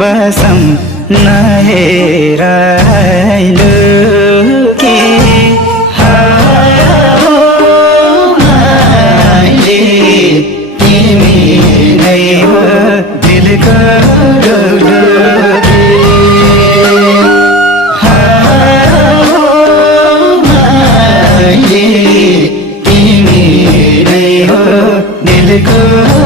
बसम नहेर लुके मैले तिमी नै हो दिलको ढुकढुकी मैले तिमी नै हो दिलको